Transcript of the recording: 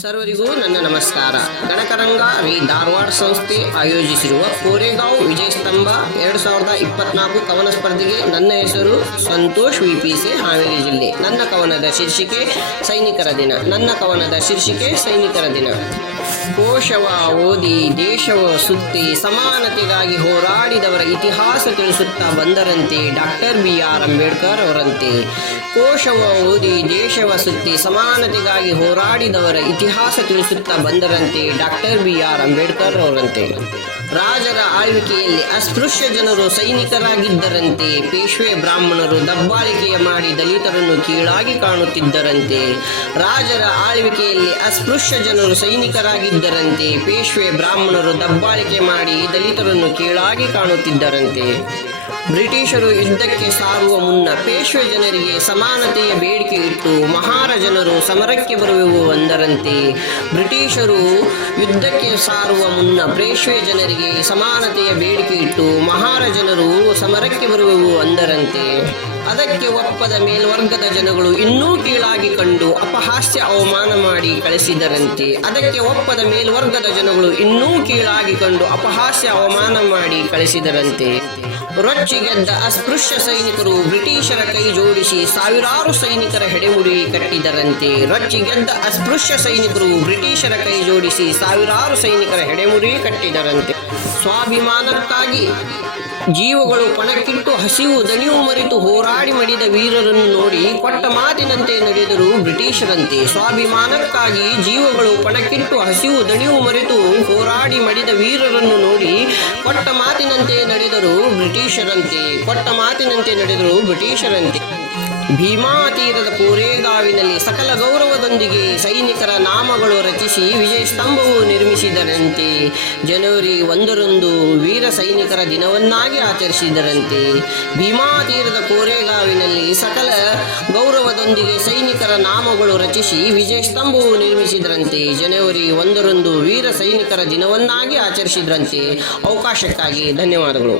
ಸರ್ವರಿಗೂ ನನ್ನ ನಮಸ್ಕಾರ. ಗಣಕರಂಗ ವಿ ಧಾರವಾಡ ಸಂಸ್ಥೆ ಆಯೋಜಿಸಿರುವ ಕೋರೆಗಾಂವ್ ವಿಜಯ ಸ್ತಂಭ 2024 ಕವನ ಸ್ಪರ್ಧೆಗೆ ನನ್ನ ಹೆಸರು ಸಂತೋಷ್ ವಿಪಿಸಿ, ಹಾವೇರಿ ಜಿಲ್ಲೆ. ನನ್ನ ಕವನದ ಶೀರ್ಷಿಕೆ ಸೈನಿಕರ ದಿನ. ನನ್ನ ಕವನದ ಶೀರ್ಷಿಕೆ ಸೈನಿಕರ ದಿನ. ಕೋಶವ ಓದಿ ದೇಶವ ಸುತ್ತಿ ಸಮಾನತೆಗಾಗಿ ಹೋರಾಡಿದವರ ಇತಿಹಾಸ ತಿಳಿಸುತ್ತಾ ಬಂದರಂತೆ ಡಾಕ್ಟರ್ BR ಅಂಬೇಡ್ಕರ್ ಅವರಂತೆ. ಕೋಶವ ಓದಿ ದೇಶವ ಸುತ್ತಿ ಸಮಾನತೆಗಾಗಿ ಹೋರಾಡಿದವರ ಇತಿಹಾಸ ತಿಳಿಸುತ್ತಾ ಬಂದರಂತೆ ಡಾಕ್ಟರ್ BR ಅಂಬೇಡ್ಕರ್ ಅವರಂತೆ. ರಾಜರ ಆಳ್ವಿಕೆಯಲ್ಲಿ ಅಸ್ಪೃಶ್ಯ ಜನರು ಸೈನಿಕರಾಗಿದ್ದರಂತೆ. ಪೇಶ್ವೆ ಬ್ರಾಹ್ಮಣರು ದಬ್ಬಾಳಿಕೆಯ ಮಾಡಿ ದಲಿತರನ್ನು ಕೀಳಾಗಿ ಕಾಣುತ್ತಿದ್ದರಂತೆ. ರಾಜರ ಆಳ್ವಿಕೆಯಲ್ಲಿ ಅಸ್ಪೃಶ್ಯ ಜನರು ಸೈನಿಕರಾಗಿದ್ದರಂತೆ. ಪೇಶ್ವೆ ಬ್ರಾಹ್ಮಣರು ದಬ್ಬಾಳಿಕೆ ಮಾಡಿ ದಲಿತರನ್ನು ಕೀಳಾಗಿ ಕಾಣುತ್ತಿದ್ದರಂತೆ. ಬ್ರಿಟಿಷರು ಯುದ್ಧಕ್ಕೆ ಸಾರುವ ಮುನ್ನ ಪೇಶ್ವೆ ಜನರಿಗೆ ಸಮಾನತೆಯ ಬೇಡಿಕೆ ಇಟ್ಟು ಮಹಾರಾಜನರು ಸಮರಕ್ಕೆ ಬರುವೆವು ಅಂದರಂತೆ. ಬ್ರಿಟಿಷರು ಯುದ್ಧಕ್ಕೆ ಸಾರುವ ಮುನ್ನ ಪೇಶ್ವೆ ಜನರಿಗೆ ಸಮಾನತೆಯ ಬೇಡಿಕೆ ಇಟ್ಟು ಮಹಾರಾಜನರು ಸಮರಕ್ಕೆ ಬರುವೆವು ಅಂದರಂತೆ. ಅದಕ್ಕೆ ಒಪ್ಪದ ಮೇಲ್ವರ್ಗದ ಜನಗಳು ಇನ್ನೂ ಕೀಳಾಗಿ ಕಂಡು ಅಪಹಾಸ್ಯ ಅವಮಾನ ಮಾಡಿ ಕಳಿಸಿದರಂತೆ. ಅದಕ್ಕೆ ಒಪ್ಪದ ಮೇಲ್ವರ್ಗದ ಜನಗಳು ಇನ್ನೂ ಕೀಳಾಗಿ ಕಂಡು ಅಪಹಾಸ್ಯ ಅವಮಾನ ಮಾಡಿ ಕಳಿಸಿದರಂತೆ. ರೊಚ್ಚಿಗೆದ್ದ ಅಸ್ಪೃಶ್ಯ ಸೈನಿಕರು ಬ್ರಿಟಿಷರ ಕೈ ಜೋಡಿಸಿ ಸಾವಿರಾರು ಸೈನಿಕರ ಹೆಡೆಮುಡಿ ಕಟ್ಟಿದರಂತೆ. ರೊಚ್ಚಿಗೆದ್ದ ಅಸ್ಪೃಶ್ಯ ಸೈನಿಕರು ಬ್ರಿಟಿಷರ ಕೈ ಜೋಡಿಸಿ ಸಾವಿರಾರು ಸೈನಿಕರ ಹೆಡೆಮುಡಿ ಕಟ್ಟಿದರಂತೆ. ಸ್ವಾಭಿಮಾನಕ್ಕಾಗಿ ಜೀವಗಳು ಪಣಕ್ಕಿಟ್ಟು ಹಸಿವು ದಣಿವು ಮರೆತು ಹೋರಾಡಿ ಮಡಿದ ವೀರರನ್ನು ನೋಡಿ ಕೊಟ್ಟ ಮಾತಿನಂತೆ ನಡೆದರು ಬ್ರಿಟಿಷರಂತೆ. ಸ್ವಾಭಿಮಾನಕ್ಕಾಗಿ ಜೀವಗಳು ಪಣಕ್ಕಿಟ್ಟು ಹಸಿವು ದಣಿವು ಮರೆತು ಹೋರಾಡಿ ಮಡಿದ ವೀರರನ್ನು ನೋಡಿ ಕೊಟ್ಟ ಮಾತಿನಂತೆ ನಡೆದರು ಬ್ರಿಟಿಷರಂತೆ. ಕೊಟ್ಟ ಮಾತಿನಂತೆ ನಡೆದರು ಬ್ರಿಟಿಷರಂತೆ. ಭೀಮಾ ತೀರದ ಕೋರೆಗಾವಿನಲ್ಲಿ ಸಕಲ ಗೌರವದೊಂದಿಗೆ ಸೈನಿಕರ ನಾಮಗಳು ರಚಿಸಿ ವಿಜಯ ಸ್ತಂಭವು ನಿರ್ಮಿಸಿದರಂತೆ. ಜನವರಿ 1ರಂದು ವೀರ ಸೈನಿಕರ ದಿನವನ್ನಾಗಿ ಆಚರಿಸಿದರಂತೆ. ಭೀಮಾ ತೀರದ ಕೋರೆಗಾವಿನಲ್ಲಿ ಸಕಲ ಗೌರವದೊಂದಿಗೆ ಸೈನಿಕರ ನಾಮಗಳು ರಚಿಸಿ ವಿಜಯ ಸ್ತಂಭವು ನಿರ್ಮಿಸಿದರಂತೆ. ಜನವರಿ 1ರಂದು ವೀರ ಸೈನಿಕರ ದಿನವನ್ನಾಗಿ ಆಚರಿಸಿದ್ರಂತೆ. ಅವಕಾಶಕ್ಕಾಗಿ ಧನ್ಯವಾದಗಳು.